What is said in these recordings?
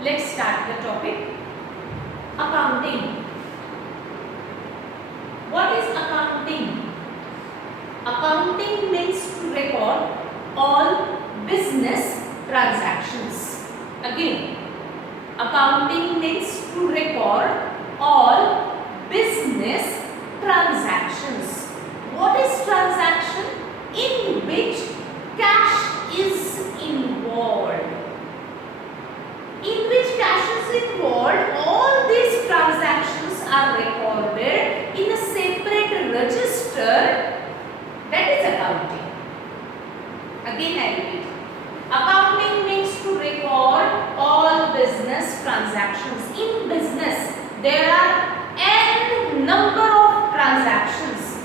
Let's start the topic. Accounting. What is accounting? Accounting means to record all business transactions. Again, accounting means to record all business transactions. What is transaction? In which cash is involved. In which cash is involved, all these transactions are recorded in a separate register. That is accounting. Again I repeat. Accounting means to record all business transactions. In business, there are n number of transactions.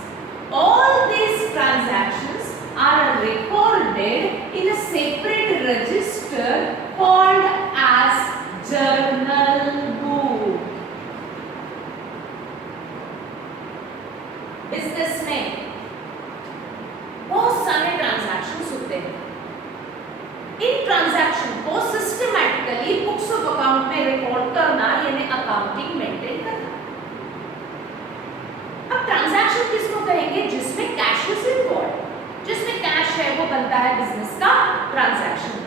All these transactions are recorded in a separate register called as journal book. Business में बहुत सारे transactions होते हैं. इन transaction को systematically books of account में record करना यानी accounting maintain करना. अब ट्रांजैक्शन किसको कहेंगे? जिसमें कैश इज इन्वॉल्व. जिसमें कैश है वो बनता है बिजनेस का transaction.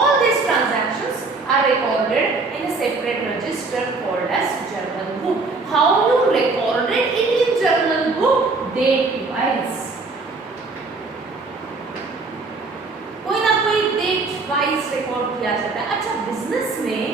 All these transactions are recorded in a separate register called as journal book. How you record it in journal book? Date wise. कोई ना कोई डेट वाइज रिकॉर्ड किया जाता है. अच्छा, बिजनेस में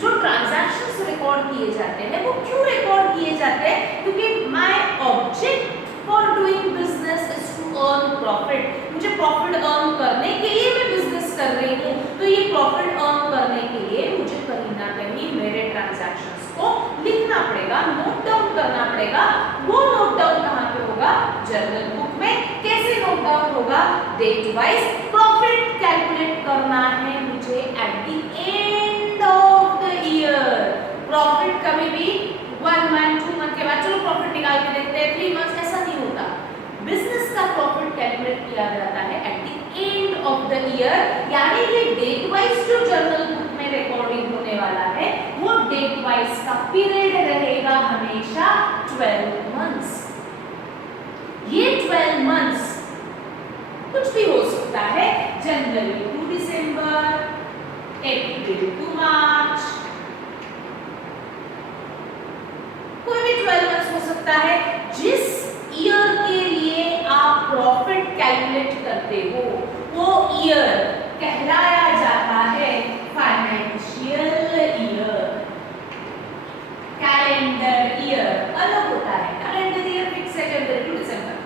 जो ट्रांजैक्शंस रिकॉर्ड किए जाते हैं वो क्यों रिकॉर्ड किए जाते हैं? क्योंकि my object for doing business is to earn profit. मुझे प्रॉफिट अर्न करने के लिए मैं बिजनेस कर रही हूँ, तो ये प्रॉफिट अर्न करने के लिए मुझे कहीं ना कहीं मेरे ट्रांजैक्शंस को लिखना पड़ेगा, नोट डाउन करना पड़ेगा. वो नोट डाउन कहाँ पे होगा? जर्नल बुक में. कैसे नोट डाउन होगा? Date wise. प्रॉफिट कैलकुलेट करना है मुझे at the end of the year. Profit कभी भी 1 मंथ 2 मंथ के बाद चलो प्रॉफिट निकाल के देखते हैं 3 मंथ्स, ऐसा नहीं होता. बिजनेस का प्रॉफिट कैलकुलेट किया जाता है at the end of the year. यानी ये डेट वाइज जो जर्नल बुक में रिकॉर्डिंग होने वाला है वो डेट वाइज का पीरियड रहेगा हमेशा 12 मंथ्स. ये 12 मंथ्स कुछ भी हो सकता है. जनवरी टू दिसंबर, अप्रैल टू मार्च, कोई भी 12 मंथ्स हो सकता है. जिस ईयर के लिए आप प्रॉफिट कैलकुलेट करते हो वो ईयर कहलाया जाता है फाइनेंशियल ईयर. कैलेंडर ईयर अलग होता है. कैलेंडर ईयर फिक्स है जनवरी टू दिसंबर.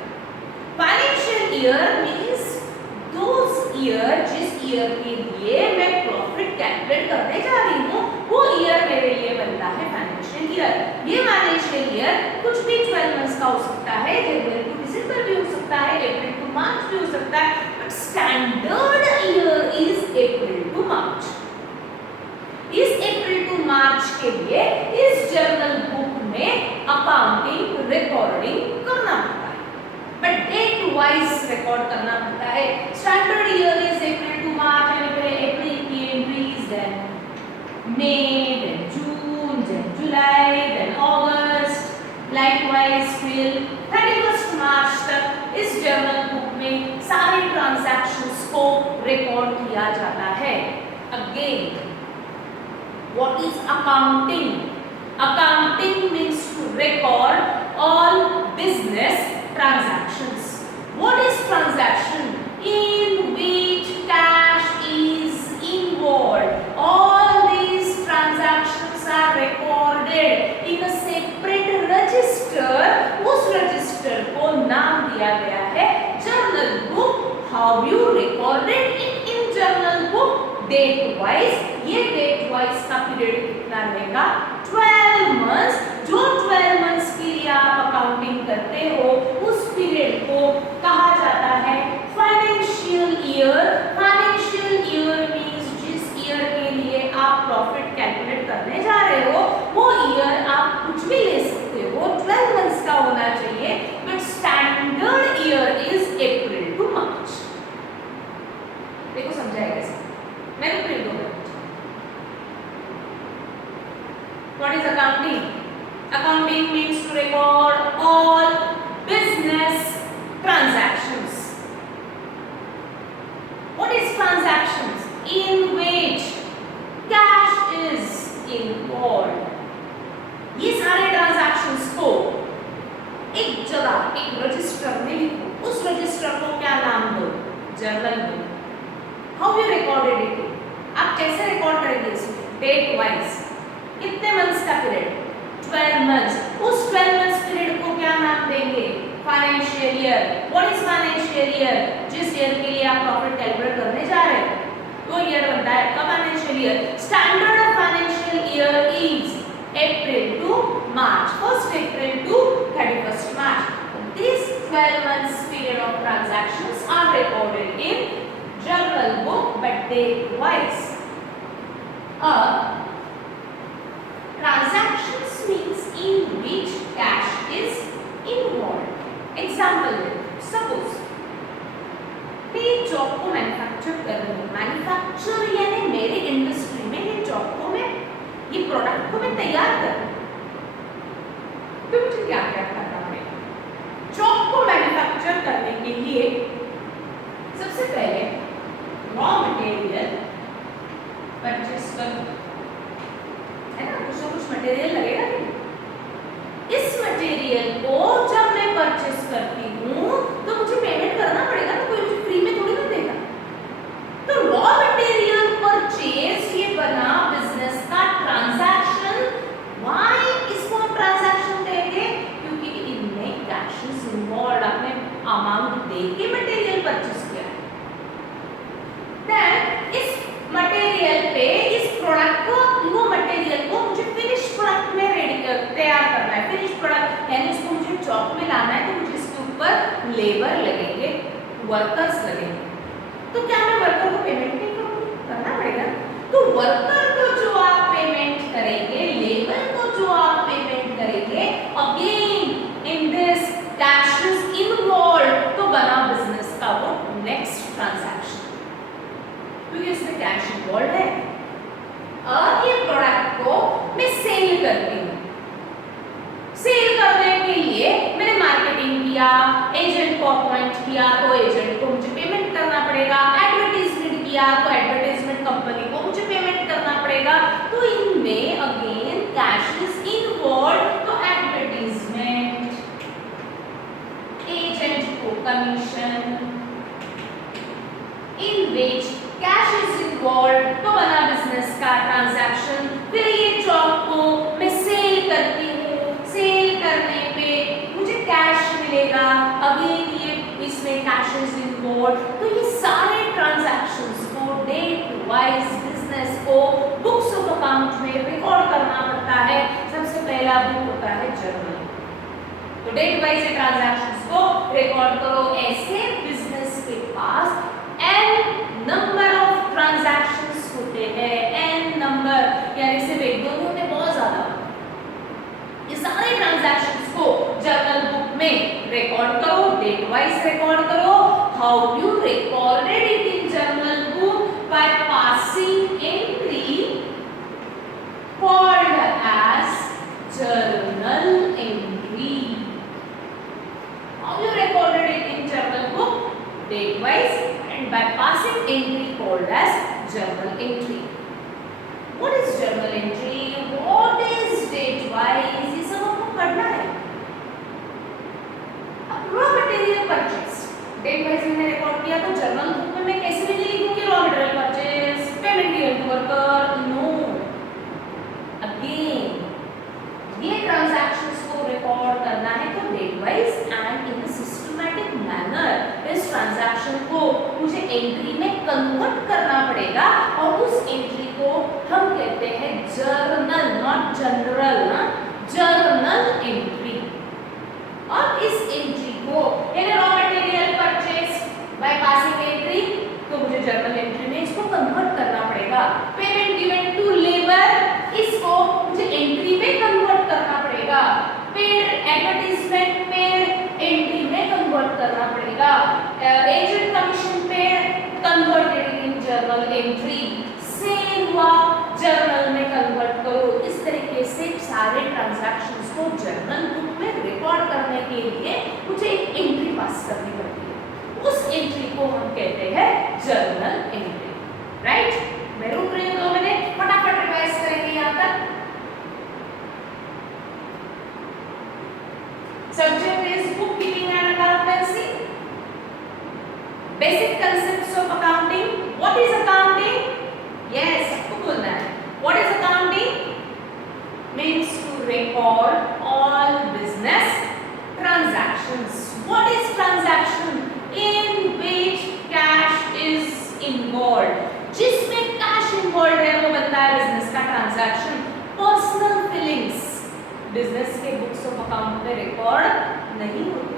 Financial year means those year जिस ईयर के लिए मैं प्रॉफिट कैलकुलेट करने जा रही हूँ वो ईयर मेरे लिए बनता है फाइनेंशियल ईयर. ये फाइनेंशियल ईयर कुछ भी 12 मंथ्स का हो सकता है. जनवरी टू दिसंबर भी हो सकता है, अप्रैल टू मार्च भी हो सकता है, but standard year is April to March. इस अप्रैल टू मार्च के लिए इस जर्नल बुक में अकाउंटिंग रिकॉर्डिंग करना पड़ता है, बट डेट वाइज रिकॉर्ड करना पड़ता है. Standard year is April to March and April की entries, then May, then June, then July, then August, likewise फिर 31 मार्च तक इस जर्नल बुक में सारे ट्रांजैक्शंस को रिकॉर्ड किया जाता है. Again, what is accounting? Accounting means to record all business transactions. What is transaction? In which cash is involved. All these transactions are recorded in a separate register. उस register को नाम दिया गया है journal book. How you record it in journal book? Date wise. ये date wise का period कितना रहेगा? 12 months. जो 12 months के लिए आप अकाउंटिंग करते हो उस पीरियड को कहा जाता है financial year. Financial year means जिस ईयर के लिए आप प्रॉफिट कैलकुलेट करने जा रहे हो वो ईयर आप कुछ भी ले सकते हो. 12 मंथ्स का होना चाहिए, but standard year is April to March. देखो समझाएगा. मैं तो फिर दो journal book. How you recorded it? आप कैसे रिकॉर्ड करेंगे इसमें? Date wise. कितने मंथ्स का पीरियड? 12 मंथ्स। उस 12 मंथ्स पीरियड को क्या नाम देंगे? Financial year. What is financial year? जिस ईयर के लिए आप प्रॉफिट कैलकुलेट करने जा रहे हैं वो ईयर बनता है आपका financial year. Standard of financial year is April to March, 1st April to 31st March. These 12 months period of transactions are recorded in journal book but date wise. Transactions means in which cash is involved. Example, suppose मैं ये job को manufacture कर रही हूँ, manufacture यानी मेरी industry में ये जॉब को मैं ये प्रोडक्ट को मैं तैयार कर रही हूँ, तो मुझे क्या क्या करना पड़ेगा? जॉब को मैन्युफैक्चर करने के लिए सबसे पहले रॉ मटेरियल परचेस करो, है ना? कुछ ना कुछ मटेरियल लगेगा नहीं। इस मटेरियल को जब मैं परचेस करती हूँ तो मुझे पेमेंट करना पड़ेगा ना, कोई मुझे फ्री में थोड़ी ना देगा। तो रॉ मटेरियल परचेस ये बना बिजनेस का ट्रांजैक्शन। व्हाई इसको हम ट्रांजैक्शन कहेंगे? क्योंकि इनमें कैश इज इन्वॉल्वड, आपने अमाउंट दे के मटेरियल परचेस किया है। देन इस मटेरियल पे इस प्रोडक्ट को, वो मटेरियल को मुझे फिनिश प्रोडक्ट में रेडी कर तैयार करना है। फिनिश प्रोडक्ट यानी उसको मुझे चॉक में लाना है, तो मुझे इसके ऊपर लेबर लगेंगे, वर्कर्स लगेंगे। तो क्या मैं वर्कर को पेमेंट नहीं करूँगी? करना पड़ेगा। तो वर्कर को जो आप पेमेंट करेंगे, लेबर को जो आप पेमेंट करेंगे, again in this cash is involved, तो बना बिजनेस का वो नेक्स्ट ट्रांजैक्शन, क्योंकि इसमें कैश इन्वॉल्व है। और ये प्रोडक्ट को मैं सेल करती हूँ। सेल करने के लिए मैंने मार्केटिंग किया, एजेंट को अपॉइंट किया, तो एजेंट को मुझे पेमेंट करना पड़ेगा। एडवर्टाइजमेंट किया तो एडवर्टाइजमेंट कंपनी को मुझे पेमेंट करना पड़ेगा। तो इनमें अगेन कैश इज इन्वॉल्वड, तो एडवर्टाइजमेंट, एजेंट को commission, in which cash is involved, तो बना बिजनेस का ट्रांजैक्शन। फिर ये जॉब को मैं सेल करती हूँ, सेल करने पे मुझे कैश मिलेगा, अगेन ये इसमें कैश इज इन्वॉल्वड। तो ये सारे ट्रांजैक्शंस को डेट वाइज बिजनेस को बुक्स ऑफ अकाउंट में रिकॉर्ड करना पड़ता है। सबसे पहला बुक होता है जर्नल। तो डेट वाइज ट्रांजैक्शंस को रिकॉर्ड करो। ऐसे बिजनेस के पास n नंबर ऑफ ट्रांजैक्शंस होते हैं, n नंबर यानी सिर्फ एक दो होते, बहुत ज्यादा। ये सारे ट्रांजैक्शंस को जर्नल बुक में रिकॉर्ड करो, डेट वाइज रिकॉर्ड करो। How you recorded it in journal book? By passing entry called as journal entry. How you recorded it in journal book? Date wise and by passing entry called as journal entry. What is journal entry? What is date wise? ये सब आपको करना है। अब raw material purchase date wise मैंने record किया, तो journal book में मैं कैसे भी नहीं लिखूंगी raw material purchase, payment given to worker, no. Again ये ट्रांजैक्शंस को रिकॉर्ड करना है तो date wise and in systematic manner इस ट्रांजैक्शन को मुझे एंट्री में कन्वर्ट करना पड़ेगा, और उस एंट्री को हम कहते हैं जर्नल, नॉट जनरल ना, जर्नल एंट्री। और इस एंट्री को in raw material purchase by passing entry, तो मुझे जर्नल एंट्री में इसको कन्वर्ट करना पड़ेगा। पेमेंट गिवन टू लेबर, इसको मुझे एंट्री में कन्वर्ट करना पड़ेगा। पेड एडवर्टाइजमेंट पेड एंट्री में कन्वर्ट करना पड़ेगा। Agent commission paid converted in journal entry. Sale हुआ जर्नल में कन्वर्ट करो। इस तरीके से सारे ट्रांजैक्शंस को जर्नल बुक में रिकॉर्ड करने के लिए मुझे एक एंट्री पास करनी पड़ती है। उस एंट्री को हम कहते हैं जर्नल एंट्री। राइट? मैं रुक रही हूँ 2 मिनट, फटाफट रिवाइज करेंगे यहाँ तक। Subject is bookkeeping and accountancy. Basic concept record all business transactions. What is transaction? In which cash is involved. जिसमें cash involved है वो बनता है business का transaction. Personal feelings business के books of account में record नहीं होते.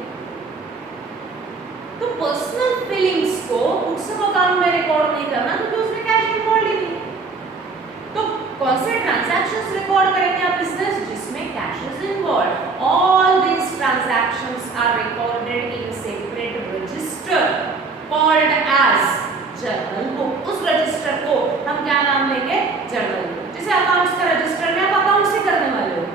तो पर्सनल फीलिंग्स को बुक्स ऑफ अकाउंट में रिकॉर्ड नहीं करना क्योंकि उसमें कैश इन्वॉल्व ही नहीं है। तो कौन से ट्रांजैक्शंस रिकॉर्ड करेंगे आप बिजनेस जिसमें cash is involve? All these transactions are recorded in a separate register called as journal book. उस रजिस्टर को हम क्या नाम लेंगे? Journal book. जैसे अकाउंट्स का रजिस्टर में आप अकाउंट से करने वाले हो,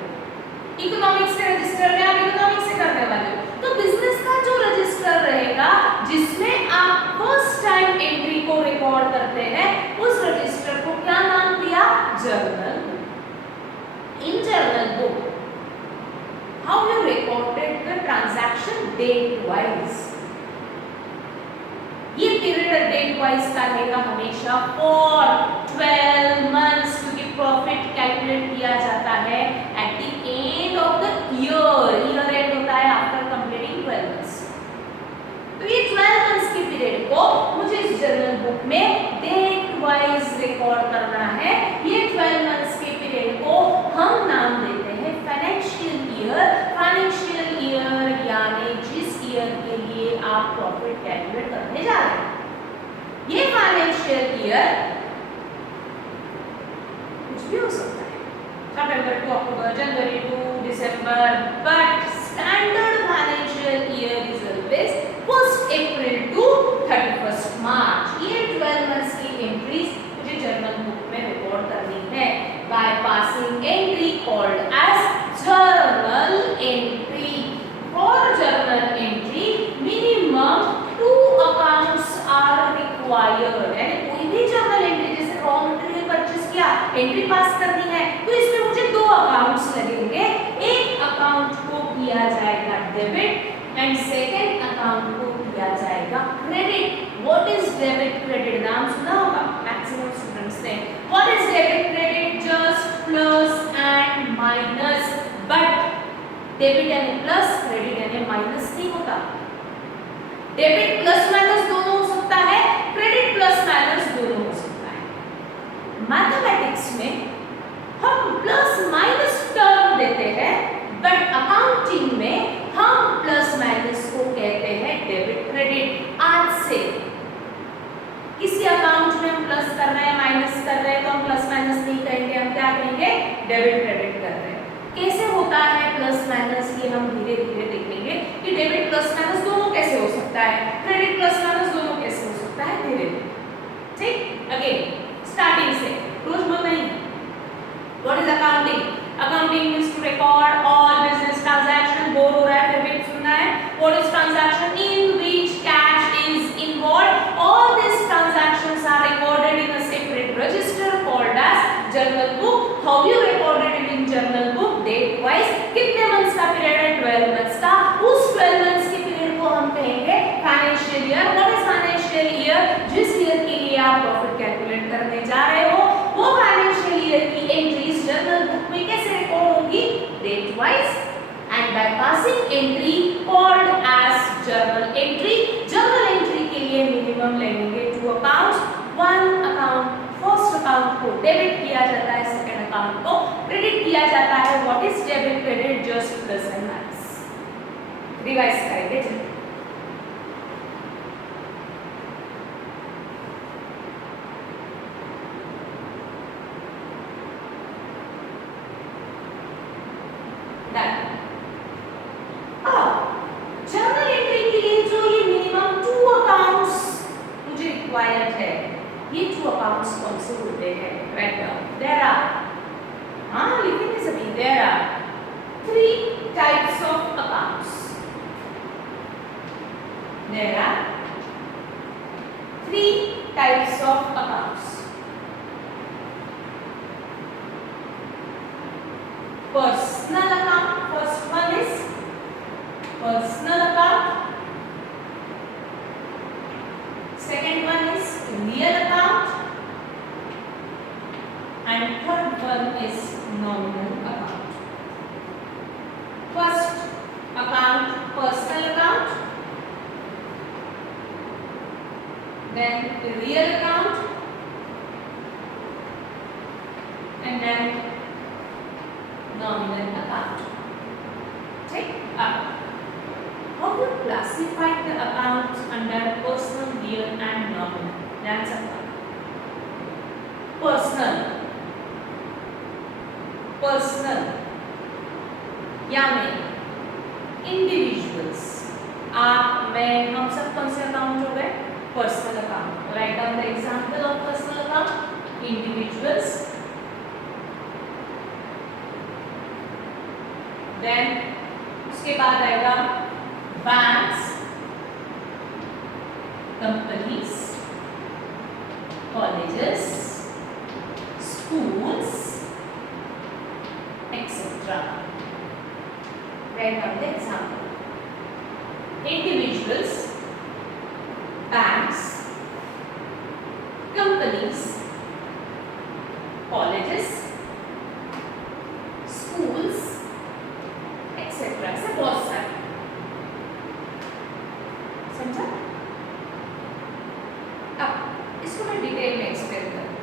इकोनॉमिक्स के रजिस्टर में आप इकोनॉमिक्स से करने वाले हो, तो बिजनेस का जो रजिस्टर रहेगा जिसमें आप फर्स्ट टाइम एंट्री को रिकॉर्ड करते हैं उस रजिस्टर को क्या नाम दिया? Journal book. In journal book how you recorded the transaction date wise. ये पीरियड डेट वाइज का रहेगा हमेशा फॉर 12 मंथ्स क्योंकि प्रॉफिट कैलकुलेट किया जाता है at the end of the year. Year end होता है आफ्टर कंप्लीटिंग 12 मंथ्स। तो ये 12 मंथ्स के पीरियड को मुझे इस जर्नल बुक में डेट वाइज रिकॉर्ड करना है। ये 12 मंथ्स के पीरियड को हम नाम देते हैं फाइनेंशियल ईयर। फाइनेंशियल ईयर यानी जिस ईयर के लिए आप प्रॉफिट कैलकुलेट करने जा रहे हैं। ये फाइनेंशियल ईयर कुछ भी हो सकता है, सितंबर टू अक्टूबर, जनवरी टू दिसंबर, but standard financial year is always 1st April to 31st March. ये 12 मंथ्स की एंट्रीज मुझे जर्नल बुक में रिकॉर्ड करनी है by passing entry called as journal entry. For journal entry minimum 2 accounts are required. यानी कोई भी जर्नल एंट्री जैसे रॉ मटेरियल परचेज किया, एंट्री पास करनी है तो इसमें मुझे 2 अकाउंट्स लगेंगे। एक अकाउंट को किया जाएगा डेबिट एंड सेकंड अकाउंट को किया जाएगा credit. What is debit credit? नाम सुना होगा मैक्सिमम स्टूडेंट्स ने। What is debit credit? Just plus and minus, but debit यानी प्लस, क्रेडिट यानी माइनस नहीं होता। डेबिट प्लस माइनस दोनों हो सकता है, क्रेडिट प्लस माइनस दोनों हो सकता है। मैथमेटिक्स में हम प्लस माइनस टर्म देते हैं बट अकाउंटिंग में हम प्लस माइनस को कहते हैं डेबिट क्रेडिट। आज से किसी अकाउंट में हम प्लस कर रहे हैं माइनस कर रहे हैं तो हम प्लस माइनस नहीं कहेंगे, हम क्या कहेंगे? डेबिट क्रेडिट कर रहे हैं। कैसे होता है प्लस माइनस ये हम धीरे धीरे देखेंगे कि डेबिट प्लस माइनस दोनों कैसे हो सकता है, क्रेडिट प्लस माइनस दोनों कैसे हो सकता है, धीरे धीरे। ठीक, अगेन स्टार्टिंग से रोज बोलना ही। What is accounting? Accounting means to record all business transaction. Bore हो रहा है फिर भी सुनना है। What is transaction? In which cash is involved. All this transactions are recorded in a separate register called as journal book. How you recorded it in journal book? Date wise. कितने months का period है? 12 months का। उस 12 months के period को हम कहेंगे financial year. What is financial year? जिस ईयर के लिए आप प्रॉफिट कैलकुलेट करने जा रहे हो वो फाइनेंशियल ईयर की एंट्रीज जर्नल बुक में कैसे रिकॉर्ड होंगी? Date wise and by passing entry called as journal entry. Journal entry के लिए मिनिमम लगेंगे 2 accounts. One account first account को डेबिट किया जाता है, सेकंड अकाउंट को क्रेडिट किया जाता है। What is debit credit? Just plus and minus. Revise करेंगे चलिए। जर्नल एंट्री के लिए जो ये मिनिमम 2 अकाउंट्स मुझे रिक्वायर्ड है, ये 2 अकाउंट्स कौन से होते हैं? Write down. देयर आर, हाँ लिखेंगे सभी। There are 3 types of accounts. There are 3 types of accounts. Personal account, first one is personal account, second one is real account and third one is nominal account. then real account, and then nominal account. Take up. How to classify the accounts under personal, real and nominal? That's a one. Personal यानी individuals, आप, मैं, हम सब कौन से account हो गए? Personal account. Right down the example of personal account. Individuals, then उसके बाद आएगा banks, companies, colleges, schools, etc. Write down the example. Individuals, banks, companies, colleges, schools, etc. ऐसे बहुत सारे. समझा? अब इसको मैं डिटेल में एक्सप्लेन करूँ.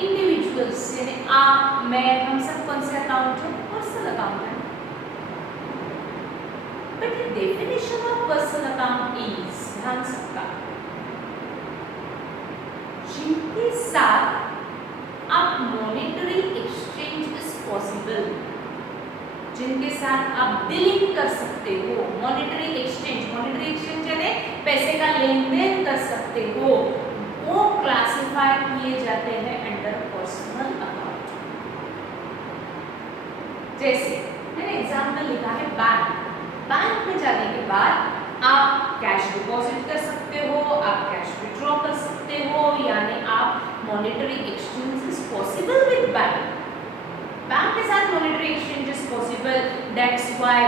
इंडिविजुअल्स यानी आप, मैं, हम सब कौन से अकाउंट है? पर्सनल अकाउंट है. But the definition of personal account is, ध्यान सबका, जिनके साथ आप मॉनेटरी एक्सचेंज इज पॉसिबल, जिनके साथ आप डीलिंग कर सकते हो. मॉनेटरी एक्सचेंज यानी पैसे का लेन देन कर सकते हो, वो क्लासिफाई किए जाते हैं अंडर पर्सनल अकाउंट. जैसे मैंने एग्जांपल लिखा है बैंक. बैंक में जाने के बाद आप कैश डिपॉजिट कर सकते हो, आप कैश विड्रॉ कर सकते हो, यानी आप monetary exchange is possible with bank. Bank के साथ monetary exchange is possible. That's why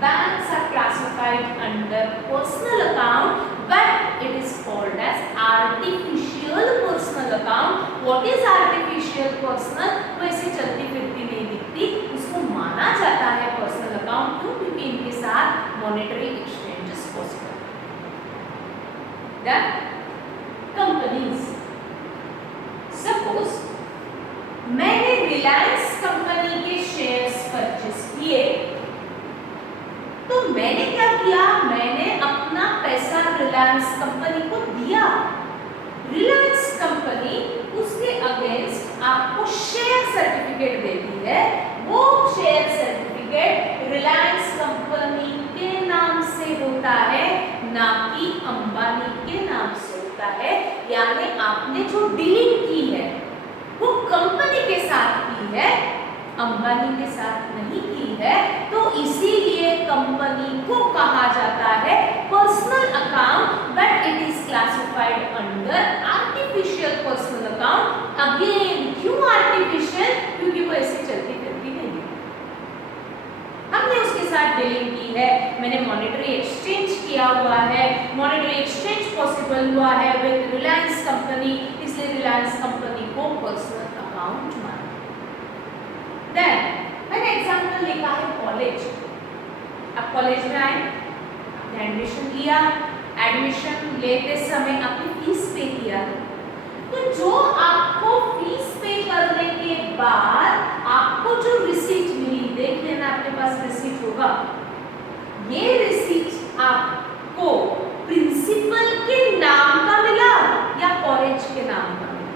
banks are classified under personal account, but it is called as artificial personal account. What is artificial personal? वो ऐसे चलती फिरती नहीं दिखती, उसको माना जाता है पर्सनल अकाउंट. क्यों? क्योंकि इनके साथ monetary exchange is possible. Then companies. Suppose मैंने रिलायंस कंपनी के शेयर्स परचेस किए, तो मैंने क्या किया? मैंने अपना पैसा रिलायंस कंपनी को दिया. रिलायंस कंपनी उसके अगेंस्ट आपको शेयर सर्टिफिकेट देती है. वो शेयर सर्टिफिकेट रिलायंस कंपनी के नाम से होता है, ना कि अंबानी के नाम से होता है. यानी आपने जो डीलिंग की है वो कंपनी के साथ की है, अंबानी के साथ नहीं की है. तो इसीलिए कंपनी को कहा जाता है personal account, but it is classified under artificial personal account. Again क्यों आर्टिफिशियल? क्योंकि वो ऐसे चलती फिरती नहीं है. हमने उसके साथ डीलिंग की है, मैंने मॉनेटरी एक्सचेंज किया हुआ है, मॉनेटरी एक्सचेंज पॉसिबल हुआ है विद रिलायंस कंपनी, इसलिए रिलायंस कंपनी को पर्सनल अकाउंट माना. देन मैंने एग्जांपल लिखा है कॉलेज. आप कॉलेज में आए, आपने एडमिशन लिया, एडमिशन लेते समय आपने फीस पे किया. तो जो आपको फीस पे करने के बाद आपको जो रिसीट मिली, देख लेना आपके पास रिसीट होगा. ये रिसीट आपको प्रिंसिपल के नाम का मिला या कॉलेज के नाम का मिला?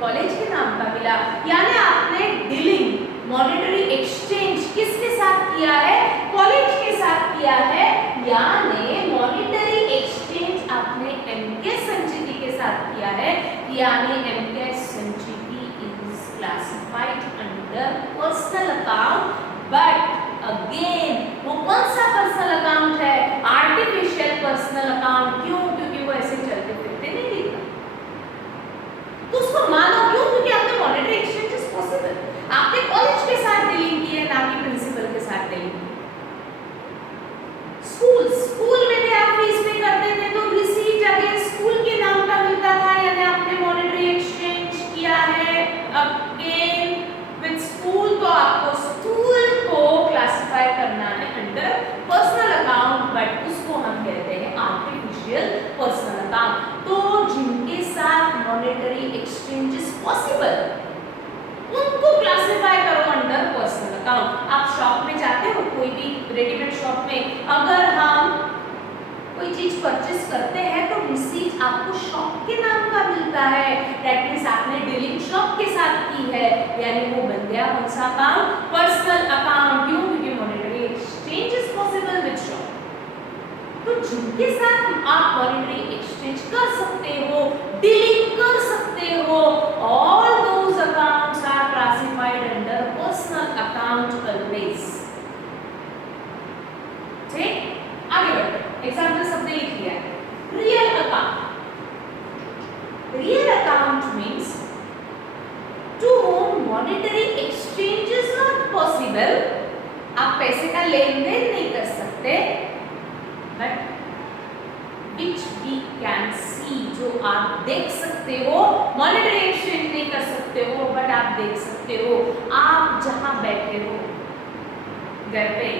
कॉलेज के नाम का मिला. यानी आपने डीलिंग, मॉनेटरी एक्सचेंज किसके साथ किया है? कॉलेज के साथ किया है. यानी मॉनेटरी एक्सचेंज आपने एमके संचिति के साथ किया है, यानी MK Sanchiti is classified under personal account. But again वो कौन सा पर्सनल अकाउंट है? Artificial personal account. क्यों? क्योंकि वो ऐसे चलते फिरते नहीं दिखता. तो उसको मानो क्यों? क्योंकि आपने मॉनेटरी एक्सचेंज इज पॉसिबल. आपने कॉलेज के साथ डीलिंग की है, ना कि प्रिंसिपल के साथ डीलिंग की. स्कूल में भी आप फीस पे करते थे तो रिसीट अगेन स्कूल के नाम का मिलता था, यानी आपने मॉनेटरी एक्सचेंज किया है अगेन विद स्कूल. तो आपको स्कूल को क्लासिफाई करना है अंडर पर्सनल अकाउंट, पॉसिबल, उनको क्लासिफाई करो अंडर पर्सनल अकाउंट। आप शॉप में जाते हो, कोई भी रेडीमेड शॉप में अगर हम कोई चीज परचेस करते हैं तो रिसीट आपको शॉप के नाम का मिलता है, दैट मींस आपने डीलिंग शॉप के साथ की है, यानी वो बन गया कौन सा अकाउंट, पर्सनल अकाउंट। क्यों? क्योंकि monetary exchange is possible with shop. तो जिनके साथ आप मॉनेटरी एक्सचेंज कर सकते हो, डीलिंग कर सकते हो, all those accounts are classified under personal account always. ठीक, आगे बढ़ते हैं। एग्जाम्पल सबने लिख लिया है। Real account, real account means to whom monetary exchange is not possible. आप पैसे का लेन देन नहीं कर सकते, but which we can see, जो आप देख सकते हो। मॉनेटरी एक्सचेंज नहीं कर सकते हो बट आप देख सकते हो। आप जहां बैठे हो घर पे,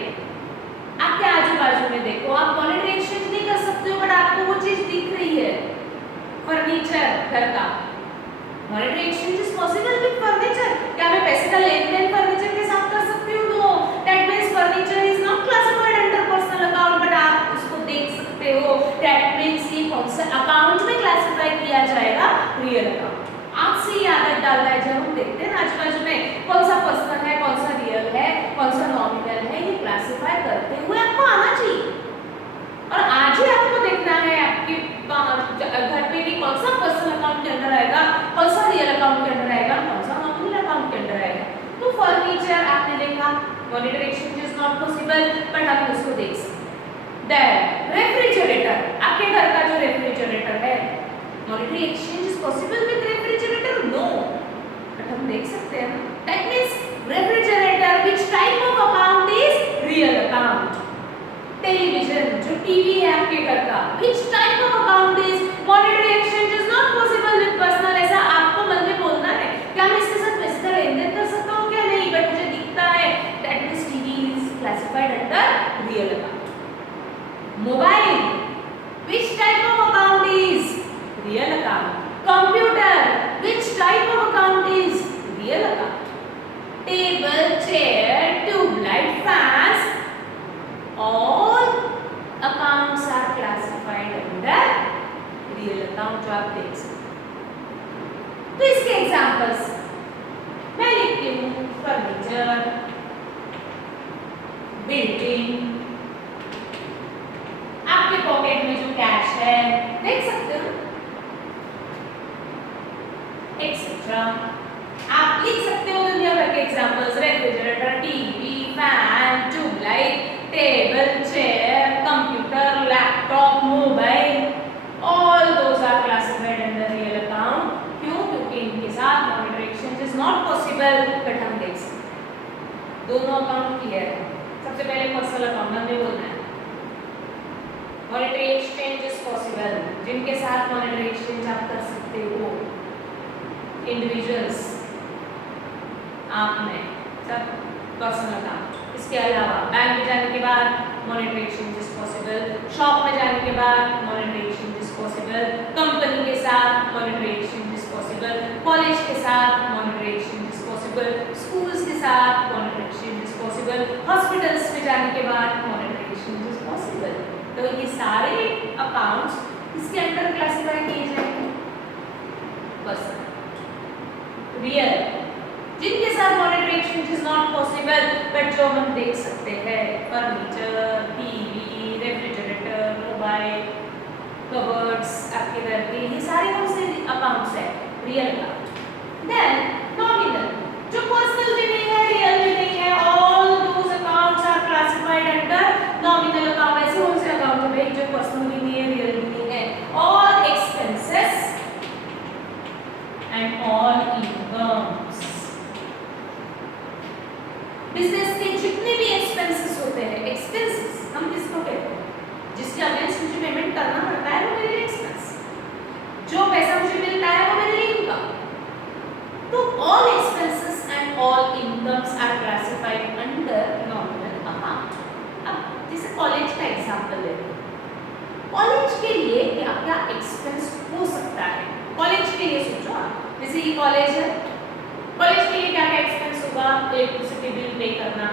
आपके आजू बाजू में देखो, आप मॉनेटरी एक्सचेंज नहीं कर सकते हो बट आपको वो चीज दिख रही है, फर्नीचर घर का। Monetary exchange is possible with furniture. क्या मैं पैसे का लेन देन फर्नीचर के साथ कर सकती हूँ? No, that means furniture is not classified under personal account, but आप उसको देख सकते हो। दैट मींस ये कौन सा अकाउंट में क्लासिफाई किया जाएगा? Real account. आपसे ये आदत डालना है, जब हम देखते हैं आजू बाजू में कौन सा पर्सनल है, कौन सा रियल है, कौन सा नॉमिनल है, ये क्लासिफाई करते हुए आपको आना चाहिए। और आज ही आपको देखना है आपके घर पे भी कौन सा पर्सनल अकाउंट के अंदर आएगा, कौन सा रियल अकाउंट के अंदर आएगा, कौन सा नॉमिनल अकाउंट के अंदर आएगा। तो फर्नीचर आपने देखा, monetary exchange is not possible, but आप उसको देख सकते हैं। रेफ्रिजरेटर, आपके घर का जो रेफ्रिजरेटर है, monetary exchange is possible with refrigerator? No, but हम देख सकते हैं। That means refrigerator, which type of account is real account. Television, जो टीवी है आपके घर का, which type of account is monetary exchange is not possible with personal। ऐसा आपको मन में बोलना है, क्या मैं इसके साथ पैसे का लेन देन कर सकता हूँ? क्या नहीं, बट मुझे दिखता है, that means TV is classified under real account। Mobile, which type of account is real account। Computer, which type of account is real account। Table, chair, tubelight, fans, all accounts are classified under real account, जो आप देख सकते हैं। तो इसके examples मैं लिखती हूँ, फर्नीचर, बिल्डिंग, आपके पॉकेट में जो कैश है देख सकते हो, एक्सेट्रा। आप लिख सकते हो दुनिया भर के examples, refrigerator, TV, fan, tubelight, table, chair, computer, laptop, mobile, all those are classified under real account. क्यों? क्योंकि इनके साथ monetary exchange is not possible, but हम देख सकते हैं। दोनों अकाउंट क्लियर है। सबसे पहले पर्सनल अकाउंट में बोलना है, मॉनेटरी एक्सचेंज इज पॉसिबल, जिनके साथ मॉनेटरी एक्सचेंज आप कर सकते हो, इंडिविजुअल्स, आप में सब पर्सनल अकाउंट। इसके अलावा बैंक में जाने के बाद monetary exchange is possible, shop में जाने के बाद monetary exchange is possible, company के साथ monetary exchange is possible, college के साथ monetary exchange is possible, schools के साथ monetary exchange is possible, hospitals में जाने के बाद मॉनेटरी एक्सचेंज इज पॉसिबल। तो ये सारे अकाउंट्स इसके अंदर क्लासिफाई किए जाएंगे, पर्सनल, रियल, जिनके साथ monetary exchange is not possible, but जो हम देख सकते हैं, furniture, TV, refrigerator, mobile, cupboards, आपके घर के, ये सारे कौन से अकाउंट्स है? Real account. देन नॉमिनल, जो पर्सनल भी नहीं है, रियल भी नहीं है, all those accounts are classified under nominal account. ऐसे कौन से अकाउंट है भाई जो पर्सनल भी नहीं है, रियल भी नहीं है? All expenses and all incomes. Business के जितने भी एक्सपेंसेस होते हैं, एक्सपेंसेस हम किसको कहते हैं? जिसके अगेंस्ट मुझे पेमेंट करना पड़ता है वो मेरे लिए एक्सपेंस, जो पैसा मुझे मिलता है वो मेरे लिए इनकम। तो all expenses and all incomes are classified under nominal account. अब जैसे कॉलेज का एग्जांपल लेते हैं, कॉलेज के लिए क्या क्या एक्सपेंस हो सकता है? कॉलेज के लिए सोचो आप, जैसे ये कॉलेज है, कॉलेज के लिए क्या क्या एक्सपेंस होगा? इलेक्ट्रिसिटी बिल पे करना,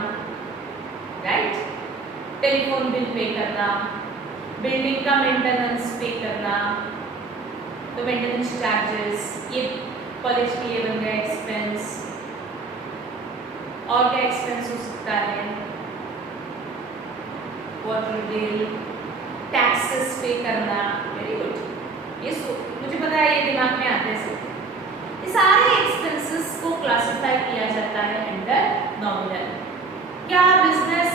राइट, टेलीफोन बिल पे करना, बिल्डिंग का मेंटेनेंस पे करना, तो मेंटेनेंस चार्जेस, ये कॉलेज के लिए बन गए एक्सपेंस। और क्या एक्सपेंस हो सकता है? वाटर बिल, टैक्सेस पे करना, वेरी गुड, ये मुझे पता है, ये दिमाग में आते हैं सब। ये सारे एक्सपेंसेस को क्लासिफाई किया जाता है अंडर नॉमिनल। क्या बिजनेस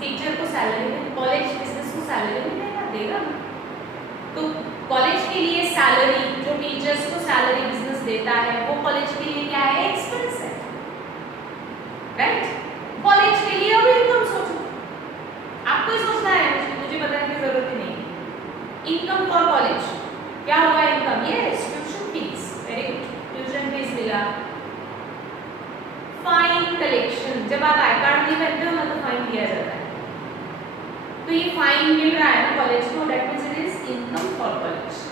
टीचर को सैलरी, कॉलेज बिजनेस को सैलरी मिलेगा? देगा। तो कॉलेज के लिए सैलरी, जो टीचर्स को सैलरी बिजनेस देता है, वो कॉलेज के लिए क्या है? एक्सपेंस है, राइट। कॉलेज के लिए अब इनकम सोचो, आपको ही सोचना है, मुझे बताने की जरूरत ही नहीं। इनकम फॉर कॉलेज क्या होगा? इनकम, ये tuition fees, very good, tuition fees मिला। फाइन कलेक्शन, जब आप आई कार्ड नहीं बनते हो ना तो फाइन लिया जाता है, तो ये फाइन मिल रहा है ना कॉलेज को, that means it is income for college.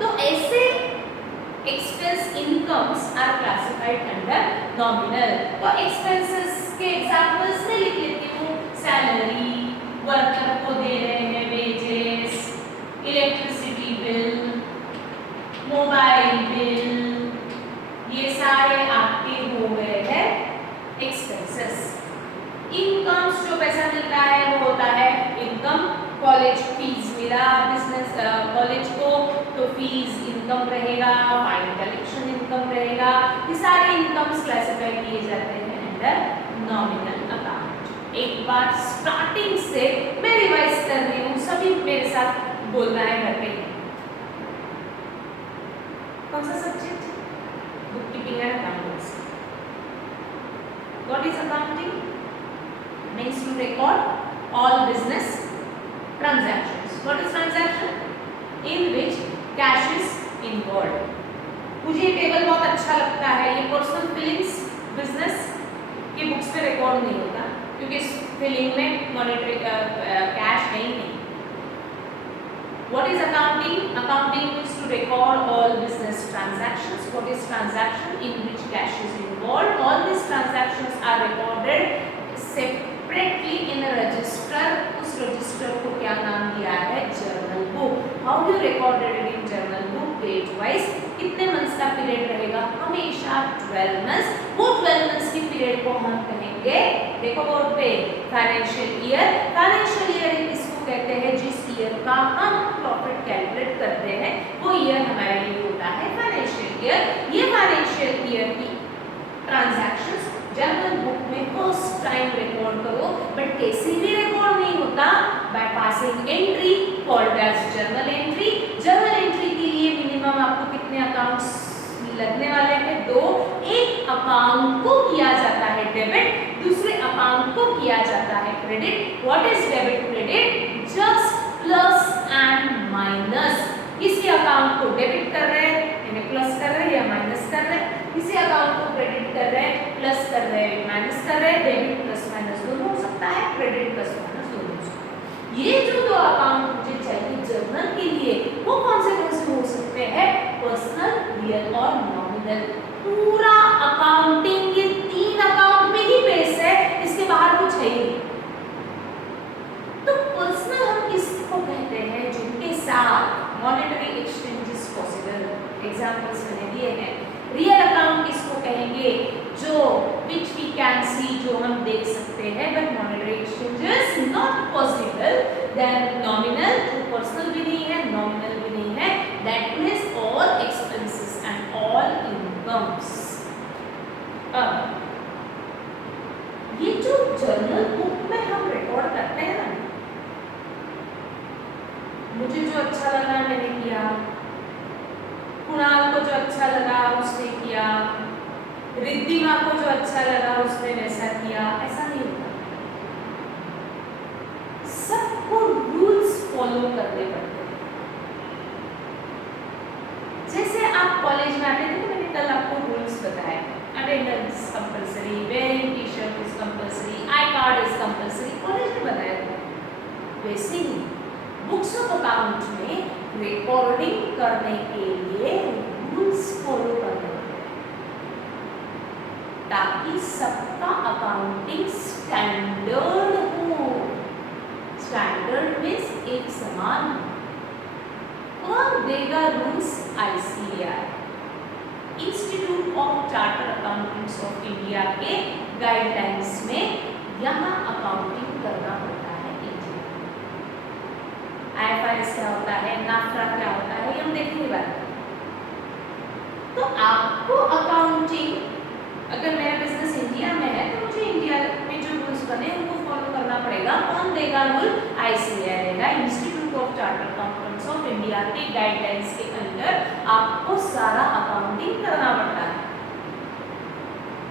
तो ऐसे expense incomes are classified under nominal. तो एक्सपेंसेस के एग्जांपल्स में लिख लेती हूँ, सैलरी, वर्कर को दे रहे हैं wages, electricity bill, mobile bill, ये सारे आपके हो गए हैं एक्सपेंसेस। इनकम्स, जो पैसा मिलता है वो होता है इनकम। कॉलेज फीस मिला बिजनेस कॉलेज को, तो फीस इनकम रहेगा, फाइन कलेक्शन इनकम रहेगा, ये सारे इनकम्स क्लासिफाई किए जाते हैं अंडर नॉमिनल अकाउंट। एक बार स्टार्टिंग से मैं रिवाइज कर रही हूँ, सभी मेरे साथ बोलना है घर पे। कौन सा subject? Book keeping and accounting. What is accounting? means to record all business transactions. What is transaction? In which cash is involved. मुझे ये टेबल बहुत अच्छा लगता है, ये पर्सनल फीलिंग्स बिजनेस की बुक्स पे रिकॉर्ड नहीं होता, क्योंकि इस फीलिंग में मॉनेटरी कैश है ही नहीं। What is accounting? Accounting means to record all business transactions. What is transaction? In which cash is involved. All these transactions are recorded separately in a register. उस register को क्या नाम दिया है? Journal book. How you recorded it in journal book? Date wise. कितने months का period रहेगा? हमेशा 12 मंथ्स. वो 12 मंथ्स की पीरियड को हम कहेंगे, देखो बोर्ड पे, फाइनेंशियल ईयर. फाइनेंशियल ईयर इसको कहते हैं जिस ईयर का हम प्रॉफिट कैलकुलेट करते हैं, वो ईयर हमारे लिए होता है फाइनेंशियल ईयर. ये फाइनेंशियल ईयर की ट्रांजैक्शंस जर्नल बुक में फर्स्ट टाइम रिकॉर्ड करो, बट कैसे भी रिकॉर्ड नहीं होता, by passing entry called as journal entry. Journal entry के लिए मिनिमम आपको कितने अकाउंट्स लगने वाले हैं? 2. एक अकाउंट को किया जाता है डेबिट, दूसरे अकाउंट को किया जाता है credit. What is debit credit? Just plus and minus. किसी अकाउंट को डेबिट कर रहे हैं, यानी प्लस कर रहे हैं या माइनस कर रहे हैं, किसी अकाउंट को क्रेडिट कर रहे हैं, प्लस कर रहे हैं, माइनस कर रहे हैं. डेबिट प्लस माइनस दोनों हो सकता है, क्रेडिट प्लस माइनस दोनों हो सकता है. ये जो 2 अकाउंट मुझे चाहिए जर्नल के लिए, वो कौन से हो सकते हैं? पर्सनल, रियल और नॉमिनल. पूरा अकाउंटिंग ये 3 अकाउंट में ही बेस है, इसके बाहर कुछ है ही नहीं. तो पर्सनल हम किसको कहते हैं? जिनके साथ मॉनेटरी एक्सचेंजेस पॉसिबल. एग्जांपल्स मैंने दिए हैं. रियल अकाउंट किसको कहेंगे? जो which we can see, जो हम देख सकते हैं, but monetary exchanges not possible. Then nominal, जो पर्सनल भी नहीं है, नॉमिनल भी नहीं है, that means all expenses and all incomes. अब ये जो जर्नल बुक में हम रिकॉर्ड करते हैं ना, मुझे जो अच्छा लगा मैंने किया, कुणाल को जो अच्छा लगा उसने किया, रिद्धिमा को जो अच्छा लगा उसने वैसा किया, ऐसा नहीं होता. सबको रूल्स फॉलो करने पड़ते हैं. जैसे आप कॉलेज में आते थे तो मैंने कल आपको रूल्स बताए, attendance compulsory, wearing T shirt is compulsory, I card is compulsory, college में बताया था. वैसे ही बुक्स ऑफ अकाउंट में रिकॉर्डिंग करने के लिए रूल्स ताकि सबका अकाउंटिंग स्टैंडर्ड हो। स्टैंडर्ड मीन्स एक समान। कौन देगा rules? ICAR, institute of charter accountants of India के गाइडलाइंस में यहाँ अकाउंटिंग करना होता है इंडिया। IFRS क्या होता है, नाफ्रा क्या होता है, ये हम देखेंगे बात। तो आपको अकाउंटिंग, अगर मेरा बिजनेस इंडिया में है तो मुझे इंडिया में जो रूल्स बने उनको फॉलो करना पड़ेगा। कौन देगा रूल? ICAR देगा, institute of charter accountants of India के गाइडलाइंस के अंदर आपको सारा अकाउंटिंग करना पड़ता है।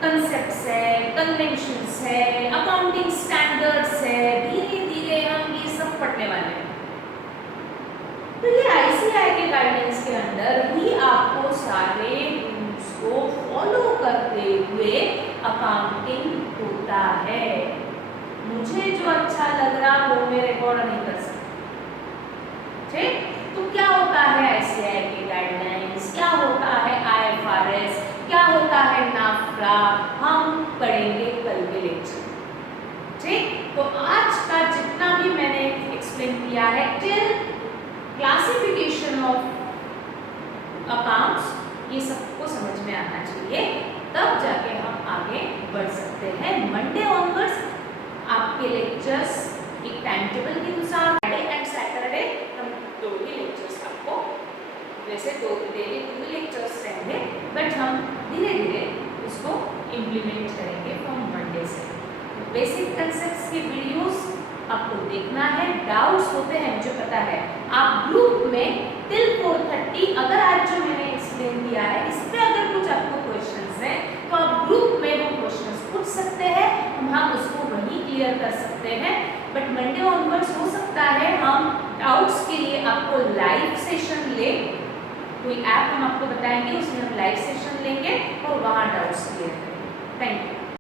कंसेप्ट्स है, कन्वेंशंस है, अकाउंटिंग स्टैंडर्ड्स है, धीरे धीरे हम ये सब पढ़ने वाले हैं। तो ये ICAR के गाइडलाइंस के अंदर भी आपको सारे रूल्स को फॉलो करते हुए अकाउंटिंग होता है। मुझे जो अच्छा लग रहा वो मैं रिकॉर्ड नहीं कर सकती, ठीक? तो क्या होता है ICAR के गाइडलाइंस, क्या होता है IFRS, क्या होता है नाफ्रा, हम पढ़ेंगे कल के लेक्चर, ठीक? तो आज का जितना भी मैंने एक्सप्लेन किया है टिल क्लासिफिकेशन ऑफ अकाउंट्स, ये सबको समझ में आना चाहिए, तब जाके हम आगे बढ़ सकते हैं। मंडे ऑनवर्ड्स आपके लेक्चर्स एक टाइम टेबल के अनुसार फ्राइडे एंड सैटरडे हम 2 ही लेक्चर्स आपको, वैसे 2 डेली 2 लेक्चर्स रहेंगे, बट हम धीरे धीरे उसको इम्प्लीमेंट करेंगे फ्रॉम मंडे से। बेसिक कंसेप्ट्स के वीडियोस आपको देखना है। डाउट्स होते हैं मुझे पता है, आप ग्रुप में टिल 4:30 अगर आज जो मैंने एक्सप्लेन किया है इस पे अगर कुछ आपको क्वेश्चंस हैं तो आप ग्रुप में वो क्वेश्चंस पूछ सकते हैं, हम उसको वहीं क्लियर कर सकते हैं। बट मंडे ऑनवर्ड्स हो सकता है हम डाउट्स के लिए आपको लाइव सेशन ले, कोई ऐप हम आपको बताएंगे उसमें हम लाइव सेशन लेंगे और वहाँ डाउट्स क्लियर करेंगे। Thank you.